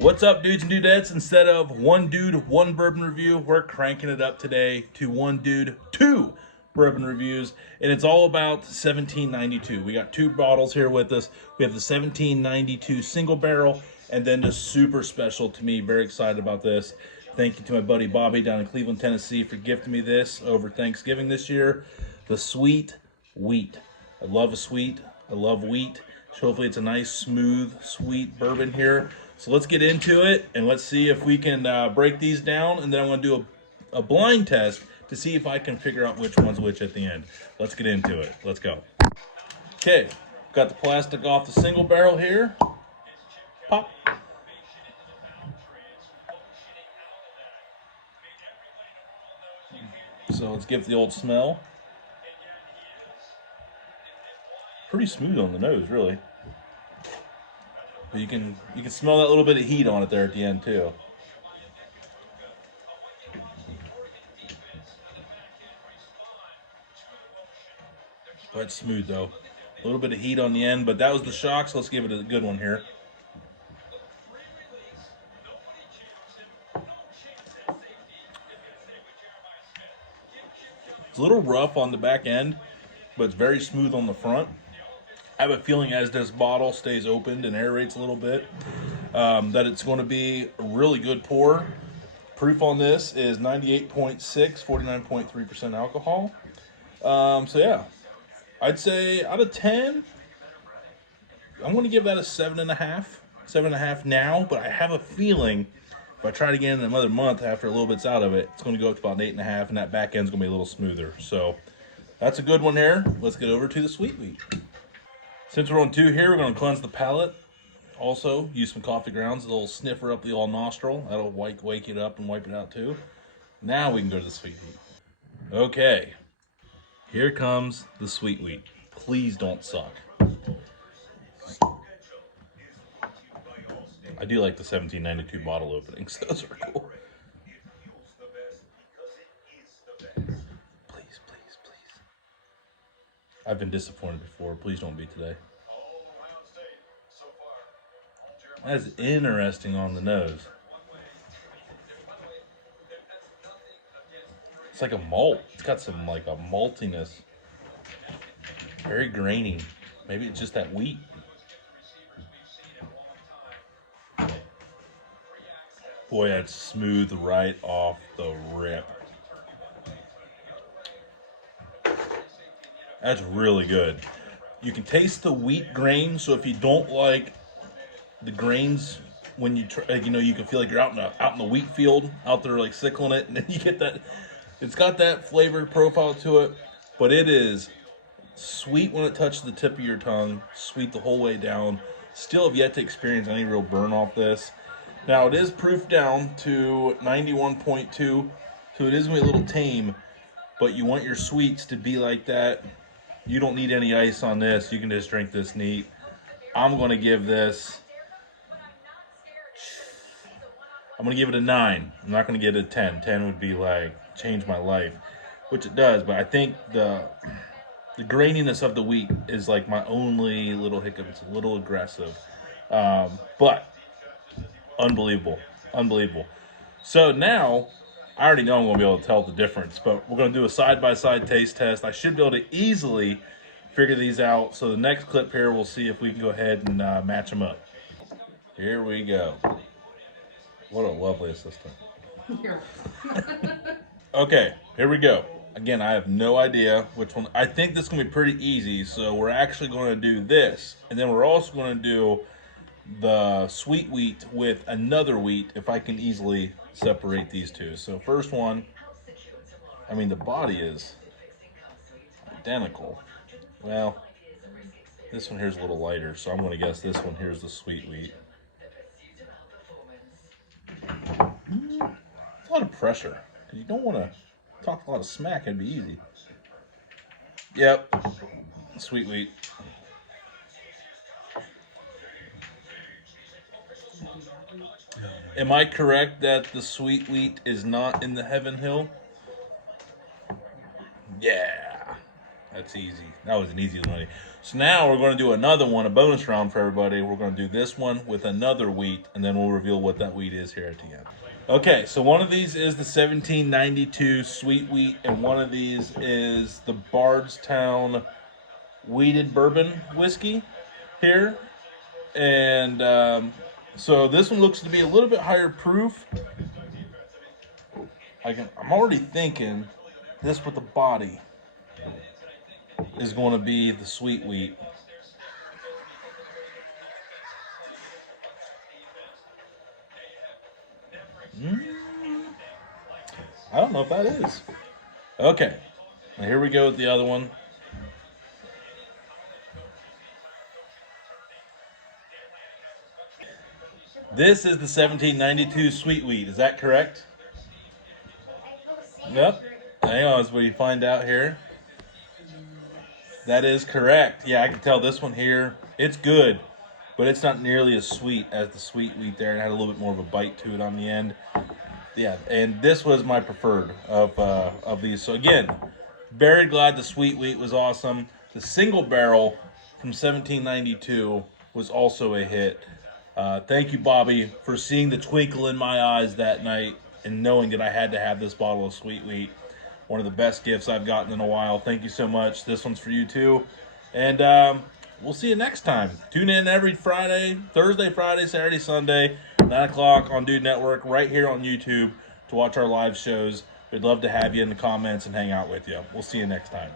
What's up, dudes and dudettes? Instead of one dude, one bourbon review, we're cranking it up today to one dude, two bourbon reviews, and it's all about 1792. We got two bottles here with us. We have the 1792 single barrel, and then the super special to me. Very excited about this. Thank you to my buddy Bobby down in Cleveland, Tennessee for gifting me this over Thanksgiving this year. The Sweet Wheat. I love a sweet. I love wheat. So hopefully it's a nice, smooth, sweet bourbon here. So let's get into it and let's see if we can break these down. And then I'm going to do a blind test to see if I can figure out which one's which at the end. Let's get into it. Let's go. Okay, got the plastic off the single barrel here. Pop. So let's give it the old smell. Pretty smooth on the nose, really. But you can smell that little bit of heat on it there at the end too. Quite smooth though. A little bit of heat on the end, but that was the shock, so let's give it a good one here. It's a little rough on the back end, but it's very smooth on the front. I have a feeling as this bottle stays opened and aerates a little bit, that it's going to be a really good pour. Proof on this is 98.6, 49.3% alcohol. So yeah, I'd say out of 10, I'm going to give that a 7.5. 7.5 now, but I have a feeling if I try it again in another month after a little bit's out of it, it's going to go up to about 8.5, and that back end's going to be a little smoother. So that's a good one there. Let's get over to the Sweet Wheat. Since we're on two here, we're going to cleanse the palate. Also, use some coffee grounds, a little sniffer up the old nostril. That'll wake it up and wipe it out too. Now we can go to the Sweet Wheat. Okay, here comes the Sweet Wheat. Please don't suck. I do like the 1792 bottle openings. Those are cool. Please, please, please. I've been disappointed before. Please don't be today. That's interesting on the nose. It's like a malt. It's got some like a maltiness. Very grainy. Maybe it's just that wheat. Boy, that's smooth right off the rip. That's really good. You can taste the wheat grain, so if you don't like the grains when you try, you can feel like you're out in the wheat field, out there like sickling it, and then you get that. It's got that flavored profile to it, but it is sweet when it touches the tip of your tongue, sweet the whole way down. Still have yet to experience any real burn off this. Now it is proof down to 91.2, so it is going to be a little tame, but you want your sweets to be like that. You don't need any ice on this. You can just drink this neat. I'm going to give this, I'm going to give it a 9. I'm not going to give it a 10. 10 would be like, change my life, which it does, but I think the graininess of the wheat is like my only little hiccup. It's a little aggressive, but unbelievable, unbelievable. So now, I already know I'm going to be able to tell the difference, but we're going to do a side-by-side taste test. I should be able to easily figure these out. So the next clip here, we'll see if we can go ahead and match them up. Here we go. What a lovely assistant. Okay, here we go. Again, I have no idea which one. I think this is going to be pretty easy, so we're actually going to do this. And then we're also going to do the Sweet Wheat with another wheat, if I can easily separate these two. So first one, I mean, the body is identical. Well, this one here's a little lighter, so I'm going to guess this one here's the Sweet Wheat. It's a lot of pressure, because you don't want to talk a lot of smack. It'd be easy. Yep, Sweet Wheat. Am I correct that the Sweet Wheat is not in the Heaven Hill? Yeah. That's easy. That was an easy one. So now we're going to do another one, a bonus round for everybody. We're going to do this one with another wheat, and then we'll reveal what that wheat is here at the end. Okay, so one of these is the 1792 sweet wheat, and one of these is the Bardstown wheated bourbon whiskey here. And so this one looks to be a little bit higher proof. I'm already thinking this with the body is going to be the sweet wheat. I don't know if that is. Okay, now here we go with the other one. This is the 1792 sweet wheat. Is that correct? Yep. Hang on as we find out here. That is correct. Yeah, I can tell this one here. It's good, but it's not nearly as sweet as the sweet wheat there. It had a little bit more of a bite to it on the end. Yeah, and this was my preferred of these. So again, very glad the sweet wheat was awesome. The single barrel from 1792 was also a hit. Thank you, Bobby, for seeing the twinkle in my eyes that night and knowing that I had to have this bottle of sweet wheat. One of the best gifts I've gotten in a while. Thank you so much. This one's for you too. And we'll see you next time. Tune in every Friday, Thursday, Friday, Saturday, Sunday, 9 o'clock on Dude Network, right here on YouTube to watch our live shows. We'd love to have you in the comments and hang out with you. We'll see you next time.